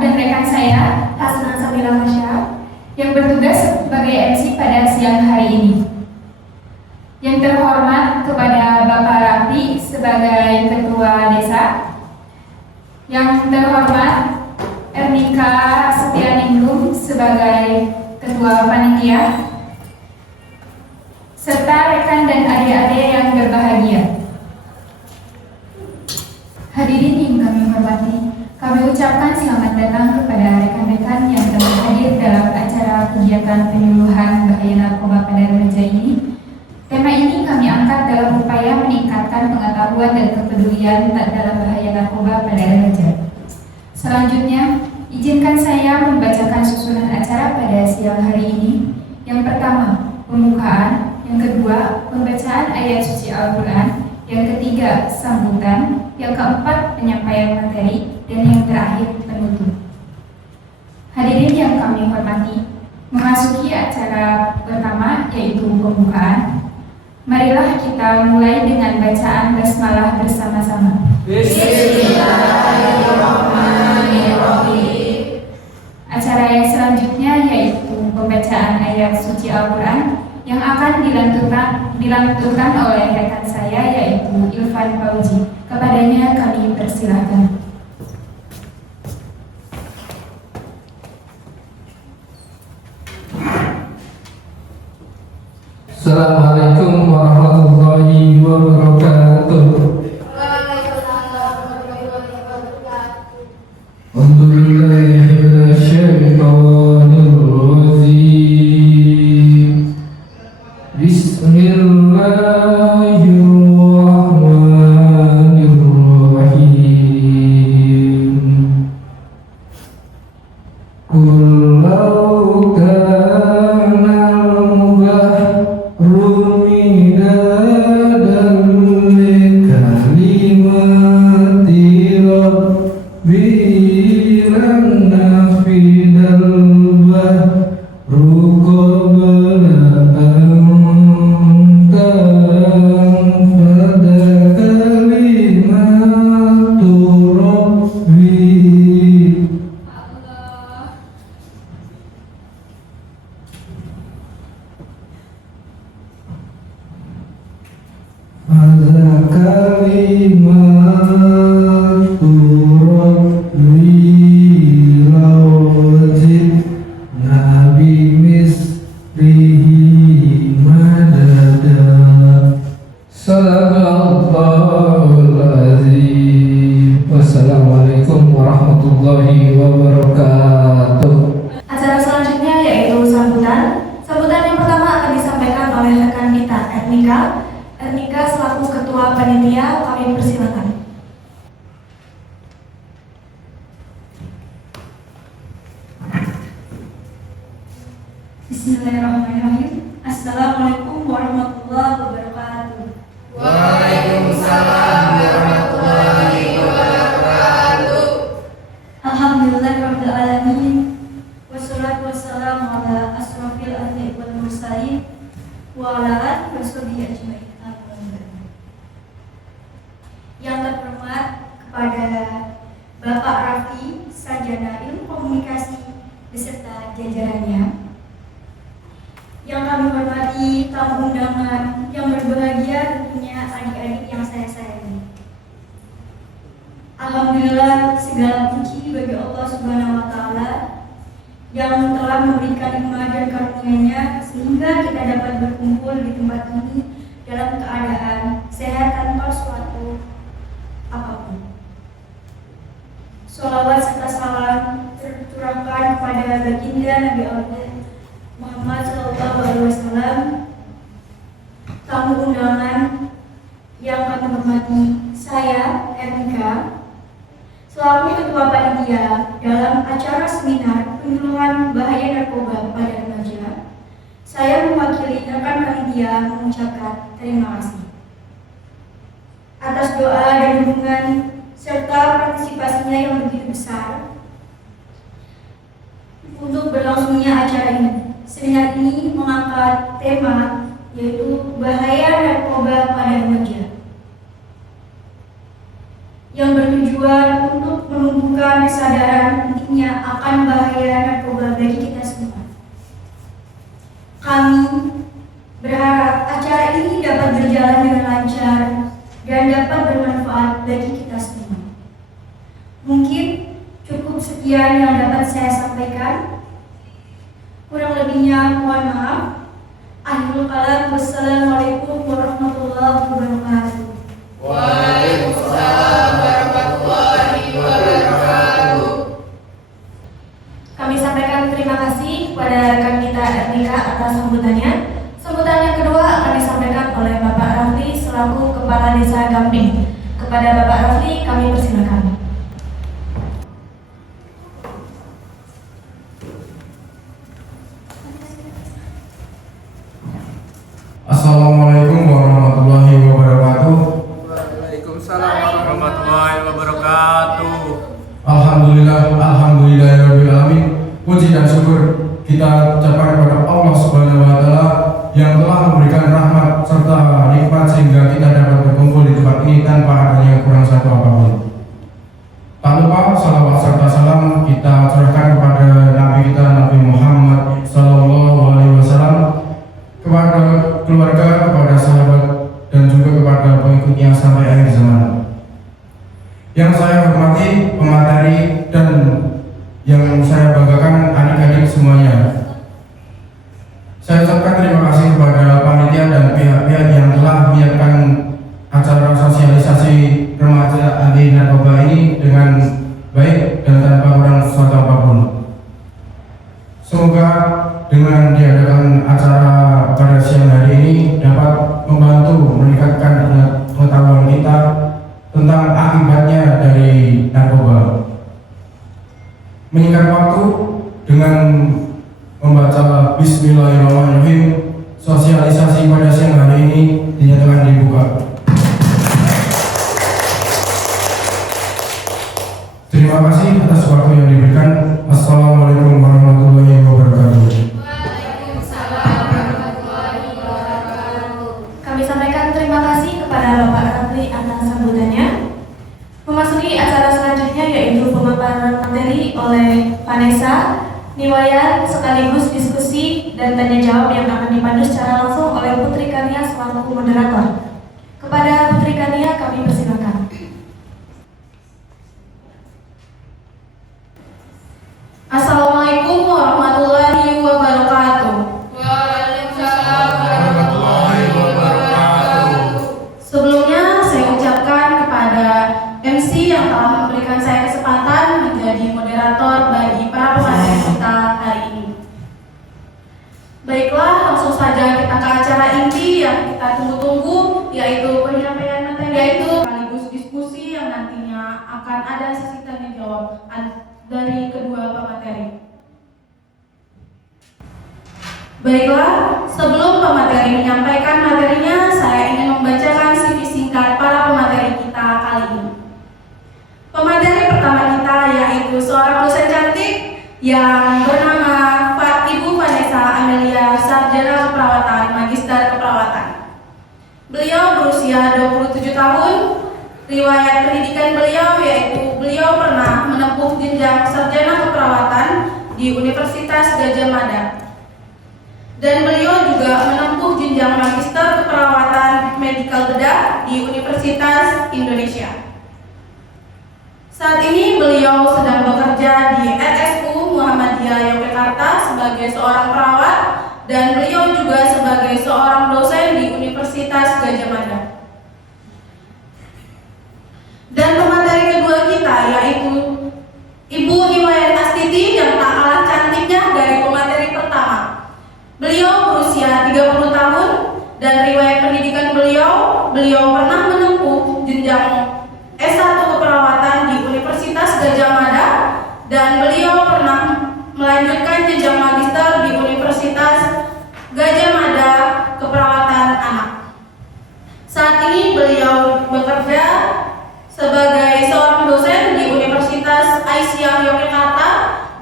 dan rekan saya, Hasna Samira Masya, yang bertugas sebagai MC pada siang hari ini. Yang terhormat kepada Bapak Rafi sebagai Ketua Desa, yang terhormat Ernika Setianingrum sebagai Ketua Panitia, serta rekan dan adik-adik yang berbahagia. Hadirin yang kami hormati, kami ucapkan selamat datang kepada rekan-rekan yang telah hadir dalam acara kegiatan penyuluhan bahaya narkoba pada remaja ini. Tema ini kami angkat dalam upaya meningkatkan pengetahuan dan kepedulian dalam bahaya narkoba pada remaja. Selanjutnya, izinkan saya membacakan susunan acara pada siang hari ini. Yang pertama, pembukaan. Yang kedua, pembacaan ayat suci Al-Quran. Yang ketiga, sambutan. Yang keempat, penyampaian materi. Dan yang terakhir, penutup. Hadirin yang kami hormati, memasuki acara pertama yaitu pembukaan. Marilah kita mulai dengan bacaan basmalah bersama-sama. Bismillahirrahmanirrahim. Acara yang selanjutnya yaitu pembacaan ayat suci Al-Quran yang akan dilantunkan oleh rekan saya yaitu Ilvan Fauzi. Kepadanya kami persilahkan. Assalamualaikum warahmatullahi wabarakatuh. Bismillahirrahmanirrahim. Kullau kana al-bahru midadan likalimati rabbi lanafidal bahru qabla an tanfada kalimatu rabbi. Ada kalimatu rabbi lawajib nabi mislihi madada. Sadaqallahul azim. Wassalamualaikum warahmatullahi wabarakatuh. Acara selanjutnya yaitu sambutan. Sambutan yang pertama akan disampaikan oleh rekan kita, Ernika. Ernika selaku Ketua Panitia, kami persilakan. Bismillahirrahmanirrahim. Assalamualaikum warahmatullahi wabarakatuh. Waalaikumsalam warahmatullahi wabarakatuh. Alhamdulillahirabbil alamin. Wassalatu wassalamu ala asrofil anbiya'i wal mursalin wa ala alihi washabihi ajmain. Yang terhormat kepada Bapak Rafi, Sarjana Ilmu Komunikasi beserta jajarannya. Yang kami hormati tamu undangan yang berbahagia, tentunya adik-adik yang saya sayangi. Alhamdulillah, segala puji bagi Allah Subhanahu wa Ta'ala yang telah memberikan nikmat dan karunia-Nya sehingga kita dapat berkumpul di tempat ini dalam keadaan sehat tanpa suatu apapun. Sholawat serta salam tercurahkan kepada baginda Nabi Allah Muhammad SAW, tamu undangan yang kami hormati, saya Ernika selaku Ketua Panitia dalam acara seminar penyuluhan bahaya narkoba pada remaja. Saya mewakili rekan panitia mengucapkan terima kasih atas doa dan dukungan serta partisipasinya yang begitu besar untuk berlangsungnya acara ini. Seminar ini mengangkat tema yaitu bahaya narkoba pada remaja yang bertujuan untuk menumbuhkan kesadaran pentingnya akan bahaya narkoba bagi kita semua. Kami berharap acara ini dapat berjalan dengan lancar dan dapat bermanfaat bagi kita semua. Mungkin cukup sekian yang dapat saya sampaikan. Kurang lebihnya mohon maaf. Akhirul kalam, wassalamualaikum warahmatullahi wabarakatuh. Waalaikumsalam warahmatullahi wabarakatuh. Kami sampaikan terima kasih kepada rekan kita Ernika atas sambutannya. Sambutan yang kedua akan disampaikan oleh Bapak Rafli selaku Kepala Desa Gamping. Kepada Bapak Rafli kami persilakan. Assalamualaikum warahmatullahi wabarakatuh. Waalaikumsalam warahmatullahi wabarakatuh. Alhamdulillahirrahmanirrahim. Puji dan syukur kita ucapkan kepada Allah Subhanahu wa Ta'ala yang telah memberikan rahmat serta nikmat sehingga kita dapat berkumpul di tempat ini tanpa adanya kurang satu apapun. Tak lupa salawat serta salam kita curahkan kepada Nabi kita Nabi Muhammad Sallallahu Alaihi Wasallam, kepada keluarga, kepada sahabat, dan juga kepada pengikutnya sampai akhir zaman. Yang saya hormati pemateri dan yang saya banggakan adik-adik semuanya. Saya ucapkan terima kasih kepada panitia dan pihak-pihak yang telah menyiapkan acara sosialisasi remaja anti narkoba ini dengan baik dan tanpa kurang suatu apapun. Semoga dengan diadakan acara pada siang hari ini dapat membantu meningkatkan pengetahuan kita tentang akibatnya dari narkoba. Menyingkat waktu dengan membaca Bismillahirrahmanirrahim, sosialisasi pada siang hari ini dinyatakan dibuka. Terima kasih atas waktu yang diberikan. Assalamualaikum warahmatullahi wabarakatuh. Kami sampaikan terima kasih kepada Bapak Rafli atas sambutannya. Memasuki acara selanjutnya yaitu pemaparan materi oleh Vanessa, Niwayan sekaligus diskusi dan tanya jawab yang akan dipandu secara langsung oleh Putri Kania selaku moderator. Kepada Putri Kania kami persilakan. Assalamualaikum warahmatullahi wabarakatuh. Waalaikumsalam warahmatullahi wabarakatuh. Sebelumnya saya ucapkan kepada MC yang telah memberikan saya kesempatan menjadi moderator bagi para pemateri kita hari ini. Baiklah, langsung saja kita ke acara inti yang kita tunggu-tunggu, yaitu penyampaian materi, yaitu sekaligus diskusi yang nantinya akan ada sesi tanya jawab dari kedua pemateri. Baiklah, sebelum pemateri menyampaikan materinya, saya ingin membacakan CV singkat para pemateri kita kali ini. Pemateri pertama kita yaitu seorang dosen cantik yang bernama Ibu Vanessa Amelia, sarjana keperawatan, magister keperawatan. Beliau berusia 27 tahun. Riwayat pendidikan beliau yaitu beliau pernah menempuh jenjang sarjana keperawatan di Universitas Gadjah Mada. Dan beliau juga menempuh jenjang magister keperawatan medikal bedah di Universitas Indonesia. Saat ini beliau sedang bekerja di RSU Muhammadiyah Yogyakarta sebagai seorang perawat dan beliau juga sebagai seorang dosen di Universitas Gadjah Mada. Dan pemateri kedua kita yaitu Ibu Niwayan Astiti yang tak kalah cantiknya dari pemateri pertama. Beliau berusia 30 tahun dan riwayat pendidikan beliau pernah menempuh jenjang S1 keperawatan di Universitas Gadjah Mada dan beliau pernah melanjutkan jenjang magister di Universitas Gadjah Mada keperawatan anak. Saat ini beliau bekerja sebagai seorang dosen di Universitas Aisyah Yogyakarta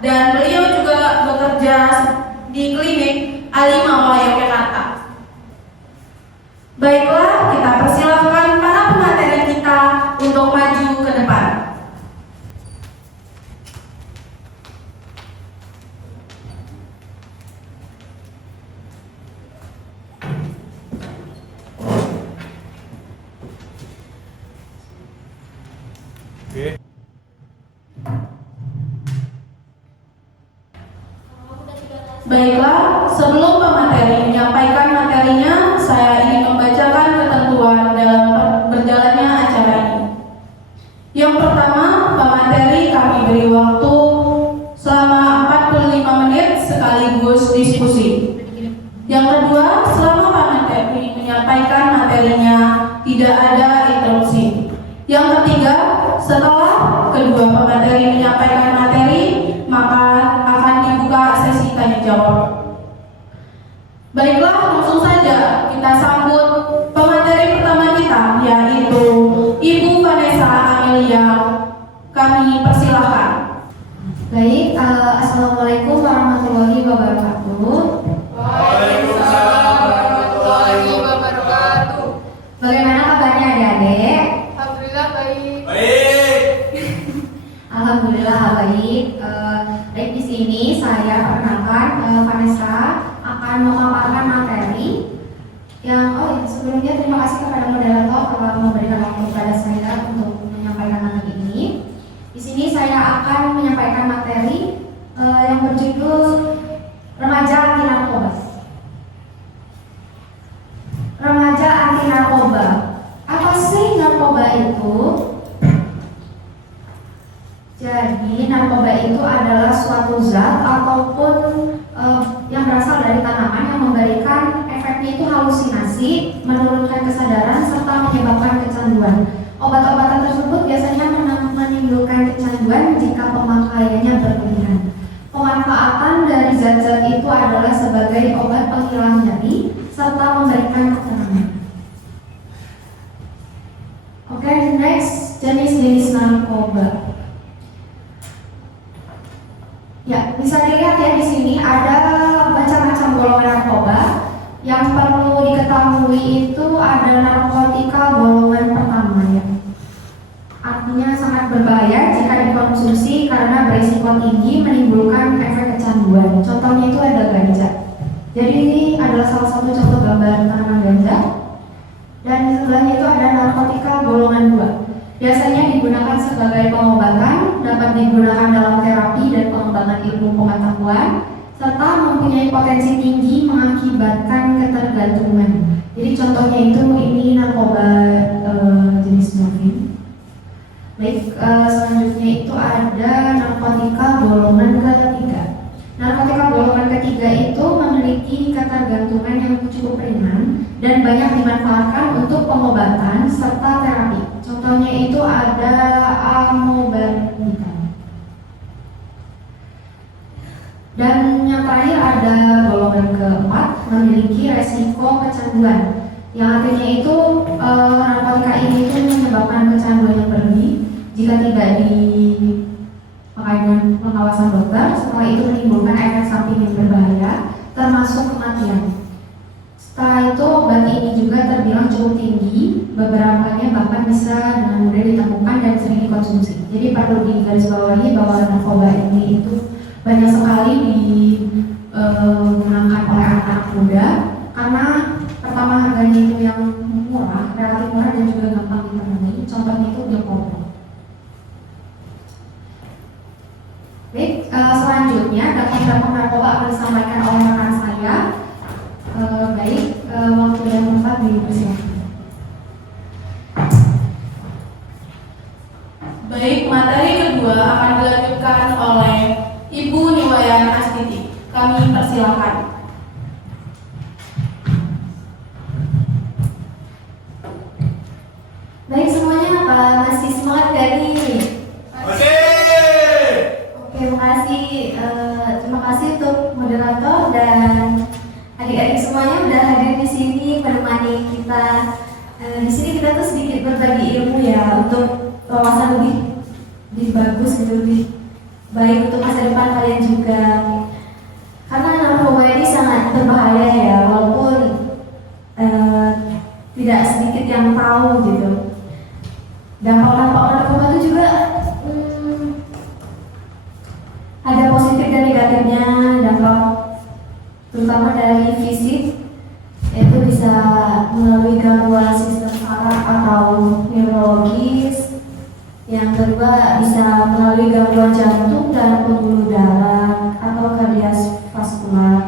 dan beliau juga bekerja di klinik Alimawa Yogyakarta. Baiklah, kita persilahkan para pemateri kita untuk maju ke depan. Baiklah, sebelum pemateri menyampaikan materinya, saya ingin membacakan ketentuan dalam berjalannya acara ini. Yang pertama, pemateri kami beri waktu selama 45 menit sekaligus diskusi. Yang kedua, selama pemateri menyampaikan materinya, tidak ada interupsi. Yang ketiga, setelah kedua pemateri menyampaikan materi, maka akan dibuka sesi tanya jawab. Baiklah, langsung saja kita sambut pemateri pertama kita, yaitu Ibu Vanessa Amelia. Kami persilahkan. Baik, Assalamualaikum warahmatullahi wabarakatuh. Waalaikumsalam warahmatullahi wabarakatuh. Bagaimana kabarnya adik-adik? Alhamdulillah baik. Baik. Alhamdulillah baik. Baik, di sini saya perkenalkan Vanessa akan memaparkan materi yang sebelumnya terima kasih kepada moderator telah memberikan waktu kepada saya untuk menyampaikan materi ini. Di sini saya akan menyampaikan materi yang berjudul Remaja Anti Narkoba. Remaja anti narkoba. Apa sih narkoba itu? Jadi narkoba itu adalah suatu zat ataupun yang berasal dari tanaman yang memberikan efeknya itu halusinasi, menurunkan kesadaran serta menyebabkan kecanduan. Obat-obatan tersebut biasanya menimbulkan kecanduan jika pemakaiannya berlebihan. Pemanfaatan dari zat-zat itu adalah sebagai obat penghilang nyeri serta memberikan ketenangan. Oke, next, jenis-jenis narkoba. Ya, bisa dilihat ya di sini ada macam-macam golongan narkoba. Yang perlu diketahui itu ada narkotika golongan pertama ya. Artinya sangat berbahaya jika dikonsumsi karena berisiko tinggi menimbulkan efek kecanduan. Contohnya itu ada ganja. Jadi ini adalah salah satu contoh gambar tanaman ganja. Dan di sebelahnya itu ada narkotika golongan 2. Biasanya digunakan sebagai pengobatan, dapat digunakan dalam terapi dan pengembangan ilmu pengetahuan, serta mempunyai potensi tinggi mengakibatkan ketergantungan. Jadi contohnya itu ini narkoba jenis morfin. Baik, selanjutnya itu ada narkotika golongan ketiga. Narkotika golongan ketiga itu memiliki ketergantungan yang cukup ringan dan banyak dimanfaatkan untuk pengobatan serta terapi. Contohnya itu ada amobarbital. Dan yang terakhir ada golongan keempat, memiliki resiko kecanduan. Yang artinya itu narkotika ini itu menyebabkan kecanduan yang berlebih jika tidak dipakai dengan pengawasan dokter. Setelah itu menimbulkan efek samping yang berbahaya, termasuk kematian. Setelah itu obat ini juga terbilang cukup tinggi, beberapanya bahkan bisa dengan mudah ditemukan dan sering dikonsumsi. Jadi perlu digarisbawahi bahwa narkoba ini itu banyak sekali digunakan oleh anak-anak muda karena pertama harganya itu yang murah, relatif murah dan juga gampang ditemui. Contohnya itu Jokobra. Baik, selanjutnya dampak-dampak narkoba akan disampaikan oleh rekan saya. Baik, waktu dan tempat dipersilakan. Baik, materi kedua akan dilanjutkan oleh Ibu Niwayan Astiti. Kami persilakan. Baik semuanya, masih semangat dari ini? Oke, makasih. Terima kasih untuk moderator dan adik-adik semuanya udah hadir di sini menemani kita. Di sini kita tuh sedikit berbagi ilmu ya untuk wawasan lebih bagus gitu, lebih baik untuk masa depan kalian juga. Karena narkoba ini sangat berbahaya ya, walaupun tidak sedikit yang tahu gitu. Dampak-dampak narkoba itu juga ada positif dan negatifnya. Dampak terutama dari fisik, itu bisa melalui gangguan sistem saraf atau neurologis. Yang kedua bisa melalui gangguan jantung dan pembuluh darah atau kardiovaskular.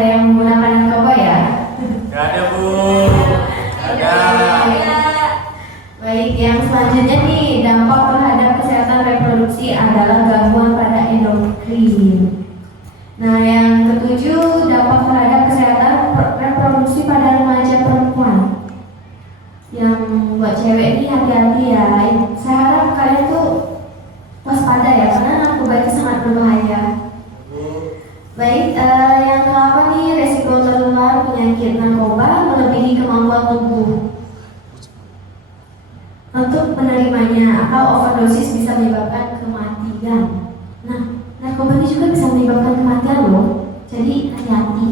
ada yang menggunakan narkoba ya? Gak ada, Bu. Ada. Baik, yang selanjutnya nih, dampak terhadap kesehatan reproduksi adalah gangguan pada endokrin. Nah, yang ketujuh, dampak terhadap kesehatan reproduksi pada remaja perempuan. Yang buat cewek ini hati-hati ya. Saya harap kalian tuh waspada ya, karena narkoba itu sangat berbahaya. Baik, yang ke-8 nih, resiko tertular penyakit narkoba melebihi kemampuan tubuh untuk menerimanya, atau overdosis bisa menyebabkan kematian. Nah, narkoba ini juga bisa menyebabkan kematian loh, jadi hati-hati.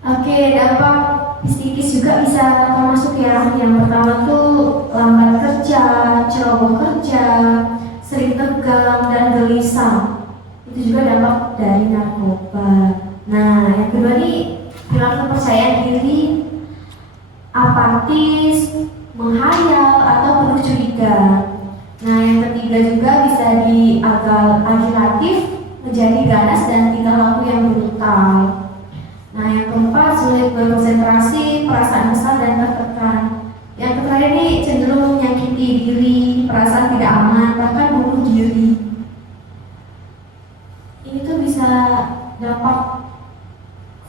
Oke, dampak psikis juga bisa termasuk ya. Yang pertama tuh lambat kerja, ceroboh kerja, sering tegang dan gelisah. Itu juga dampak dari narkoba. Nah, yang kedua nih, hilang kepercayaan diri, apatis, menghayal atau penuh curiga. Nah, yang ketiga juga bisa agitatif, menjadi ganas dan tingkah laku yang brutal. Nah, yang keempat, sulit berkonsentrasi, perasaan kesal dan tertekan. Yang terakhir ini cenderung menyakiti diri, perasaan tidak aman, bahkan bunuh diri. Ini tuh bisa dampak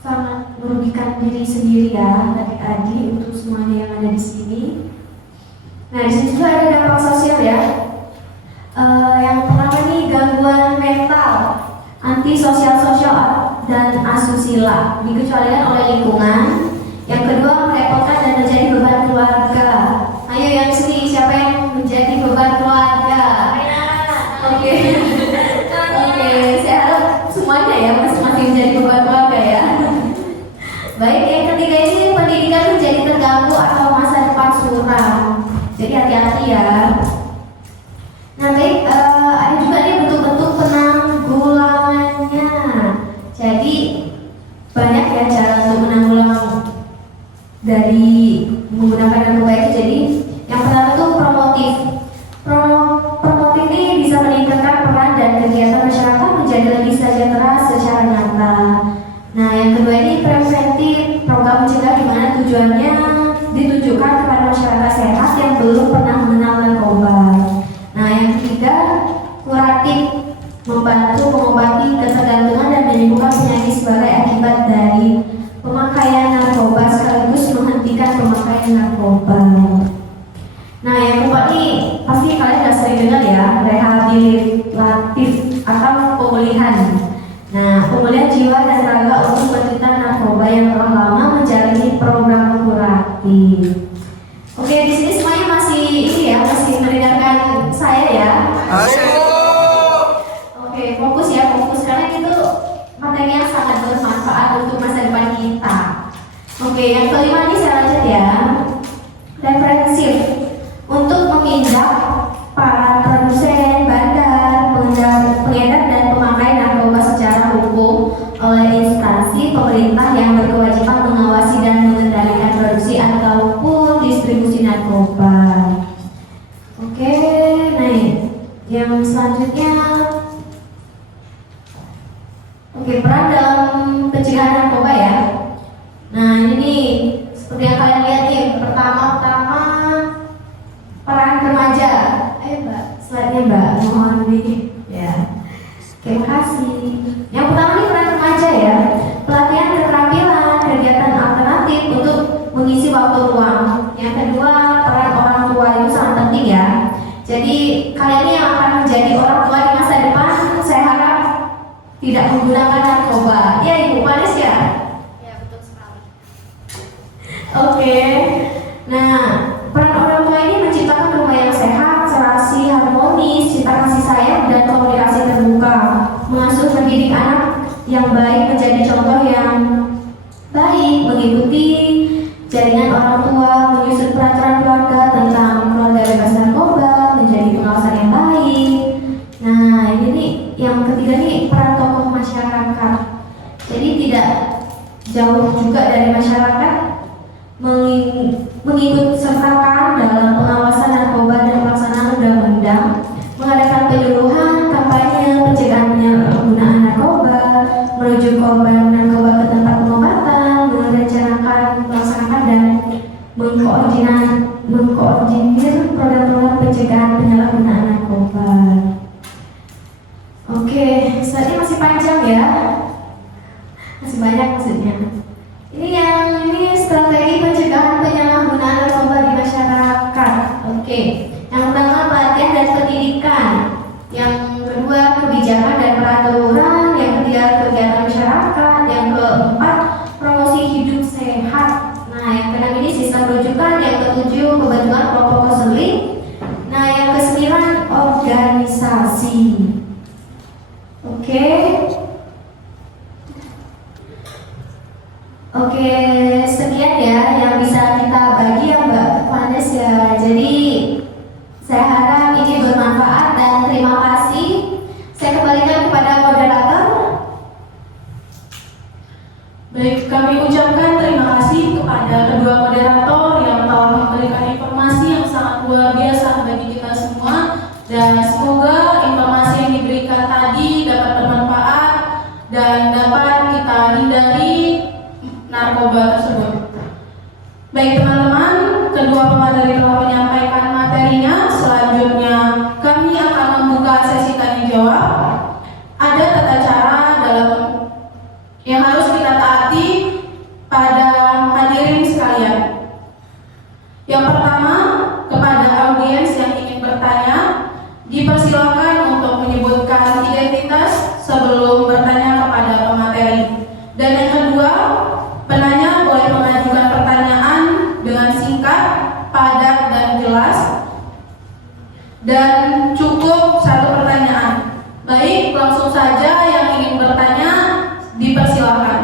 sangat merugikan diri sendiri ya, adik-adik, untuk semuanya yang ada di sini. Nah, di sini juga ada dampak sosial ya. Yang pertama nih, gangguan mental, antisosial dan asusila, dikecualikan oleh lingkungan. Yang kedua, merepotkan dan menjadi beban keluarga. Ayo yang sini, siapa yang menjadi beban keluarga? Oke. Oke, saya harap semuanya ya masing-masing menjadi beban keluarga ya. Baik, yang ketiga ini pendidikan menjadi terganggu atau masa depan suram. Jadi hati-hati ya. Nah, baik, ada juga nih bentuk-bentuk penanggulangannya. Jadi banyak ya cara untuk menanggulangi dari menggunakan narkoba itu. Jadi yang pertama tuh promotif. Promotif ini bisa meningkatkan peran dan kegiatan masyarakat menjadi lebih sejahtera secara nyata. Nah, yang kedua ini preventif, program mencegah di mana tujuannya ditujukan kepada masyarakat sehat yang belum pernah mengenal narkoba. Nah, yang ketiga kuratif, membantu mengobati ketergantungan dan menyembuhkan penyakit sebagai akibat dari pemakaian narkoba sekaligus menghentikan pemakaian narkoba. Nah, yang keempat ini pasti kalian sudah sering dengar ya, rehabilitatif atau pemulihan. Nah, pemulihan jiwa dan raga untuk penderita narkoba yang telah lama menjalani program kuratif. Oke, di sini semuanya masih ini ya, masih mendengarkan saya ya. Oke, fokus ya, fokus karena itu materi yang sangat bermanfaat untuk masa depan kita. Oke, yang kelima ini saya lanjut ya. Represif, untuk menindak para produsen, bandar, pengedar dan pemakai narkoba secara hukum oleh instansi pemerintah yang berkewajiban mengawasi dan mengendalikan produksi ataupun distribusi narkoba. Oke, nah yang selanjutnya. Oke, peran dalam pencegahan narkoba ya. Nah, ini nih seperti yang kalian lihat nih. Pertama peran remaja. Ayo Mbak, slide-nya Mbak, mohon di ya. Terima kasih. Yang pertama nih peran remaja ya. Pelatihan keterampilan, kegiatan alternatif untuk mengisi waktu luang. Yang kedua, peran orang tua itu sangat penting ya. Jadi kalian yang akan menjadi orang tua di masa depan, saya harap tidak menggunakan narkoba. Ya Ibu, Panis ya? Ya, betul sekali. Oke. Nah, peran orang tua ini menciptakan rumah yang sehat, serasi, harmonis, cita kasih sayang dan komunikasi terbuka, mengasuh mendidik anak yang baik menjadi contoh yang baik, mengikuti jaringan orang tua, menyusun peraturan keluarga tentang keluarga bebas narkoba, menjadi pengawasan yang baik. Nah, ini nih yang ketiga nih peran tokoh masyarakat. Jadi tidak jauh juga dari masyarakat mengikut sertakan dalam pengawasan narkoba dan pelaksanaan undang-undang, mengadakan penyuluhan, penyalahgunaan narkoba. Oke, selanjutnya masih panjang ya, masih banyak maksudnya. Ini strategi pencegahan penyalahgunaan narkoba di masyarakat. Oke, yang pertama pelatihan dan pendidikan, yang kedua kebijakan dan peraturan, yang ketiga kegiatan masyarakat, yang keempat promosi hidup sehat. Nah, yang keenam ini sistem rujukan, yang ketujuh pembentukan kelompok konseling. Nah, yang kesembilan organisasi. Oke, sekian ya yang bisa kita bagi ya Mbak Vanes ya. Jadi saya harap ini bermanfaat dan terima kasih. Saya kembalikan kepada moderator. Baik, kami ucapkan terima kasih kepada kedua moderator yang telah memberikan informasi yang sangat luar biasa bagi kita semua, dan semoga informasi yang diberikan tadi dapat bermanfaat dan dapat kita hindari narkoba tersebut. Baik teman-teman, kedua pemateri telah menyampaikan materinya. Selanjutnya kami akan membuka sesi tanya jawab. Ada tata cara dalam yang harus kita taati pada hadirin sekalian. Yang pertama, kepada audiens yang ingin bertanya, dipersilakan untuk menyebutkan identitas sebelum bertanya kepada pemateri. Dan yang kedua, penanya boleh mengajukan pertanyaan dengan singkat, padat, dan jelas, dan cukup satu pertanyaan. Baik, langsung saja yang ingin bertanya dipersilakan.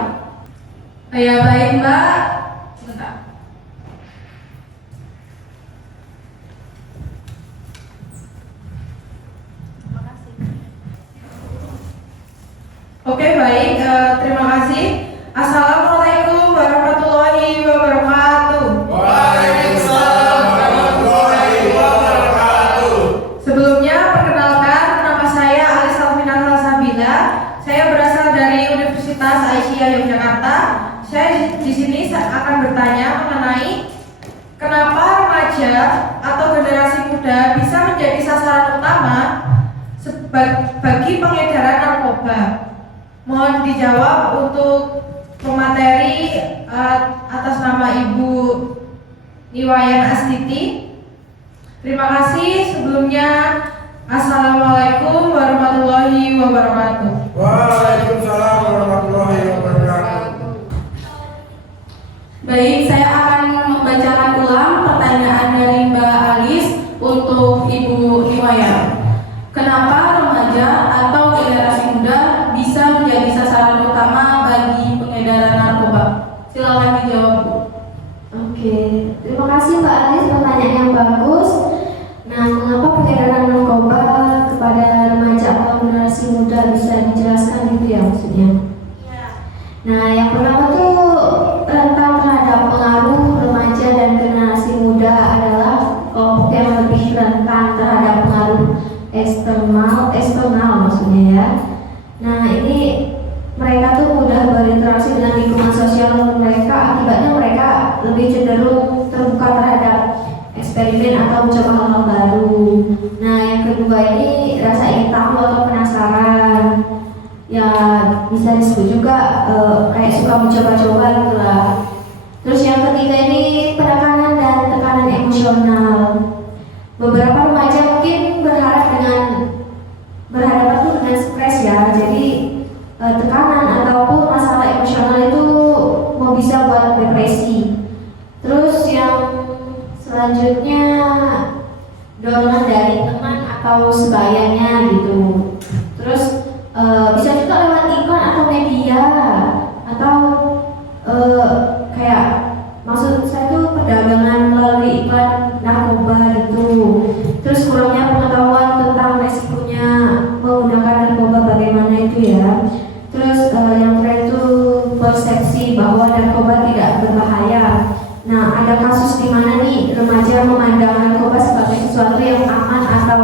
Ya, baik Mbak. Sebentar. Oke, baik. Terima kasih. Assalamualaikum warahmatullahi wabarakatuh. Waalaikumsalam warahmatullahi wabarakatuh. Sebelumnya, perkenalkan, nama saya Alis Alvina Salsabila. Saya berasal dari Universitas Aisyah Yogyakarta. Saya di sini akan bertanya mengenai kenapa remaja atau generasi muda bisa menjadi sasaran utama bagi pengedaran narkoba. Mohon dijawab untuk pemateri atas nama Ibu Niwayan Astiti. Terima kasih. Sebelumnya, Assalamualaikum warahmatullahi wabarakatuh. Waalaikumsalam warahmatullahi wabarakatuh. Baik, saya akan membacakan ulang pertanyaan dari Mbak Alis untuk Ibu Niwaya. Kenapa remaja atau generasi muda bisa menjadi sasaran utama bagi pengedaran narkoba? Silakan dijawab, Bu. Oke, terima kasih Mbak Alis, pertanyaan yang bagus. Nah, mengapa peredaran narkoba kepada remaja atau generasi muda bisa dijelaskan gitu ya maksudnya? Nah, yang pertama tuh rentan terhadap pengaruh remaja dan generasi muda adalah kelompok yang lebih rentan terhadap pengaruh eksternal maksudnya ya. Nah, ini mereka tuh mudah berinteraksi dengan lingkungan sosial mereka, akibatnya mereka lebih cenderung terbuka terhadap eksperimen atau mencoba hal-hal baru. Nah, yang kedua ini rasa ingin tahu atau penasaran. Ya, bisa disebut juga kayak suka mencoba-coba gitu lah. Terus yang ketiga ini penekanan dan tekanan emosional. Beberapa remaja mungkin berhadapan tuh dengan stres ya. Jadi tekanan ataupun masalah emosional itu mau bisa buat depresi. Terus yang selanjutnya dorongan dari teman atau sebayanya gitu. Terus bisa juga lewat iklan atau media atau kayak maksud saya tuh perdagangan melalui iklan narkoba gitu. Terus kurangnya pengetahuan tentang resikonya menggunakan narkoba bagaimana itu ya. Terus yang terakhir itu persepsi bahwa narkoba tidak berbahaya. Nah, ada kasus di mana nih remaja memandang narkoba sebagai sesuatu yang aman atau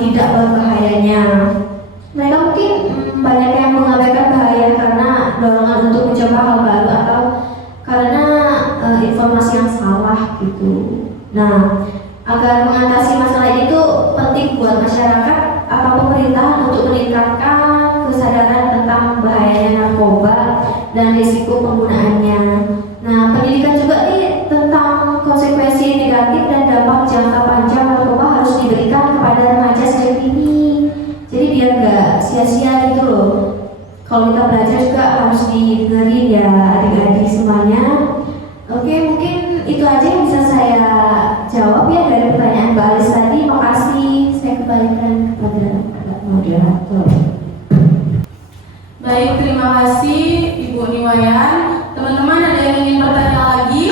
tidak berbahayanya. Mereka mungkin banyak yang mengabaikan bahaya karena dorongan untuk mencoba hal baru atau karena informasi yang salah gitu. Nah, agar mengatasi masalah itu dan risiko penggunaannya. Nah, pendidikan juga nih tentang konsekuensi negatif dan dampak jangka panjang narkoba harus diberikan kepada remaja sejak dini. Jadi biar nggak sia-sia gitu loh. Kalau kita belajar juga harus didengerin ya adik-adik semuanya. Oke, mungkin itu aja yang bisa saya jawab ya dari pertanyaan Mbak Alis tadi. Makasih. Saya kembalikan kepada Pak moderator. Baik, terima kasih Ibu Niwayan. Teman-teman ada yang ingin bertanya lagi?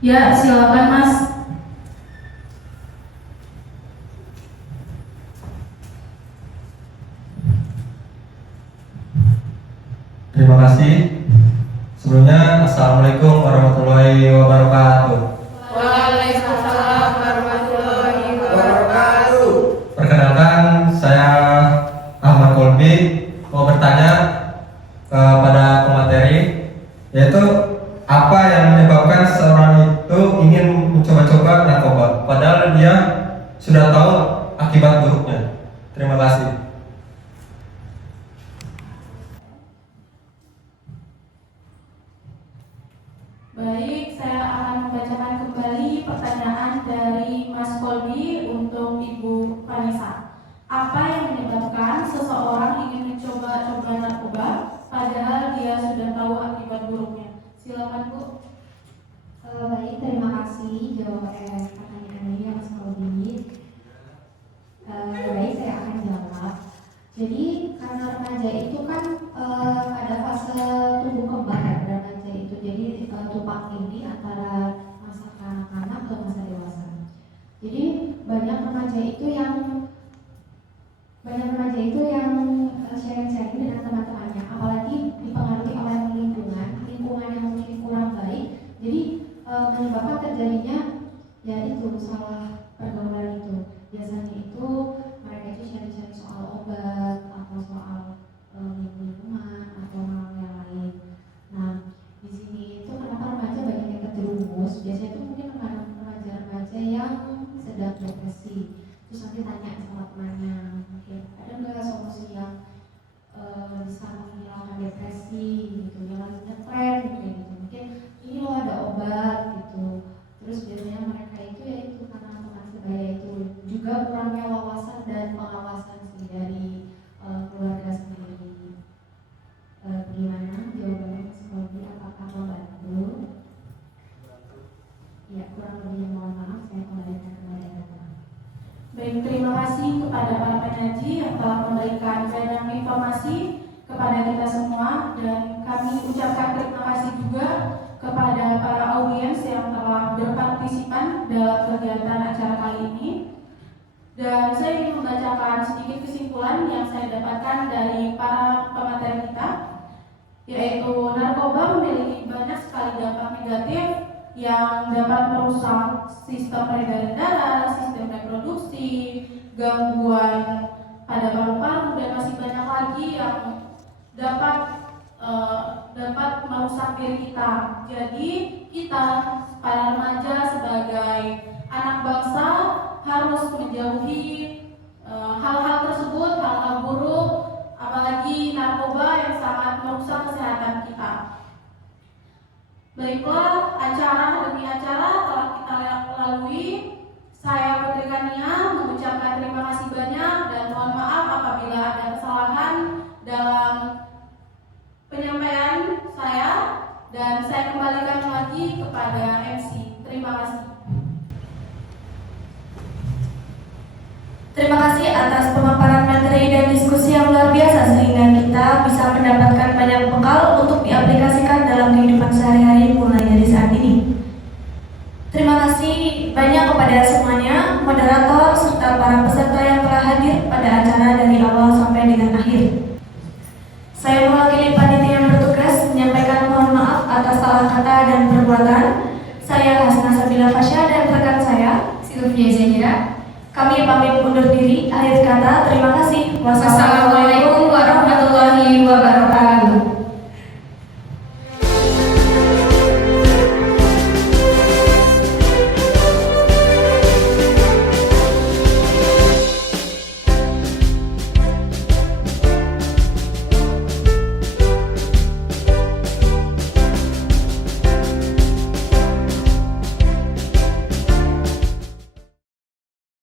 Ya, silakan Mas. Terima kasih. Sebelumnya, Assalamualaikum warahmatullahi wabarakatuh. Waalaikumsalam warahmatullahi wabarakatuh. Perkenalkan, saya Ahmad Kolbi mau bertanya kepada pemateri, yaitu apa yang menyebabkan seorang itu ingin mencoba-coba narkoba, padahal dia sudah tahu akibat buruknya. Terima kasih. Baik, saya akan membacakan kembali pertanyaan dari Mas Kolbi untuk Ibu Vanessa. Apa yang menyebabkan seseorang ingin mencoba-coba narkoba padahal dia sudah tahu akibat buruknya? Silakan Bu. Baik, terima kasih jawab pertanyaannya Mas Kolbi. Baik, saya akan jawab. Jadi karena remaja itu kan ada fase tumbuh kembang ya remaja itu. Jadi tumpang tindih antara masa kanak-kanak ke masa dewasa. Jadi banyak remaja itu yang sharing-sharing dengan teman-temannya, apalagi dipengaruhi oleh lingkungan yang mungkin kurang baik. Jadi menyebabkan terjadinya ya itu salah pergaulan itu. Biasanya itu mereka itu sharing-sharing soal obat atau soal lingkungan atau hal yang lain. Nah, di sini itu kenapa remaja banyak yang terjerumus? Biasanya itu mungkin remaja-remaja yang sedang depresi. Terus nanti tanya sama temannya, mungkin ada nggak solusi yang bisa menghilangkan depresi gitu, yang lagi ngetren kayak gitu. Mungkin ini loh ada obat gitu. Terus biasanya mereka itu ya itu karena teman sebaya itu juga kurangnya wawasan dan pengawasan sih dari keluarga sendiri. Gimana jawabannya Mas Kolbi? Apakah membantu? Ya, kurang lebih mohon maaf, saya kembalikan kepada Anda. Baik, terima kasih kepada para penyaji yang telah memberikan banyak informasi kepada kita semua, dan kami ucapkan terima kasih juga kepada para audiens yang telah berpartisipan dalam kegiatan acara kali ini. Dan saya ingin membacakan sedikit kesimpulan yang saya dapatkan dari para pemateri kita, yaitu narkoba memiliki banyak sekali dampak negatif yang dapat merusak sistem peredaran darah, sistem reproduksi, gangguan pada paru-paru, dan masih banyak lagi yang dapat merusak diri kita. Jadi kita para remaja sebagai anak bangsa harus menjauhi hal-hal tersebut, hal-hal buruk, apalagi narkoba yang sangat merusak kesehatan kita. Baiklah, acara demi acara telah kita lalui. Saya Putri Kania mengucapkan terima kasih banyak dan mohon maaf apabila ada kesalahan dalam penyampaian saya, dan saya kembalikan lagi kepada MC. Terima kasih. Terima kasih atas pemaparan materi dan diskusi yang luar biasa, sehingga kita bisa mendapatkan banyak bekal untuk diaplikasikan dalam kehidupan sehari-hari mulai dari saat ini. Terima kasih banyak kepada semuanya, moderator, serta para peserta yang telah hadir pada acara dari awal sampai dengan akhir. Saya mewakili panitia yang bertugas menyampaikan mohon maaf atas salah kata dan perbuatan. Saya Hasna Sabila Fasya dan rekan saya Sylvia Zahira. Kami pamit undur diri. Akhir kata, terima kasih. Wassalamualaikum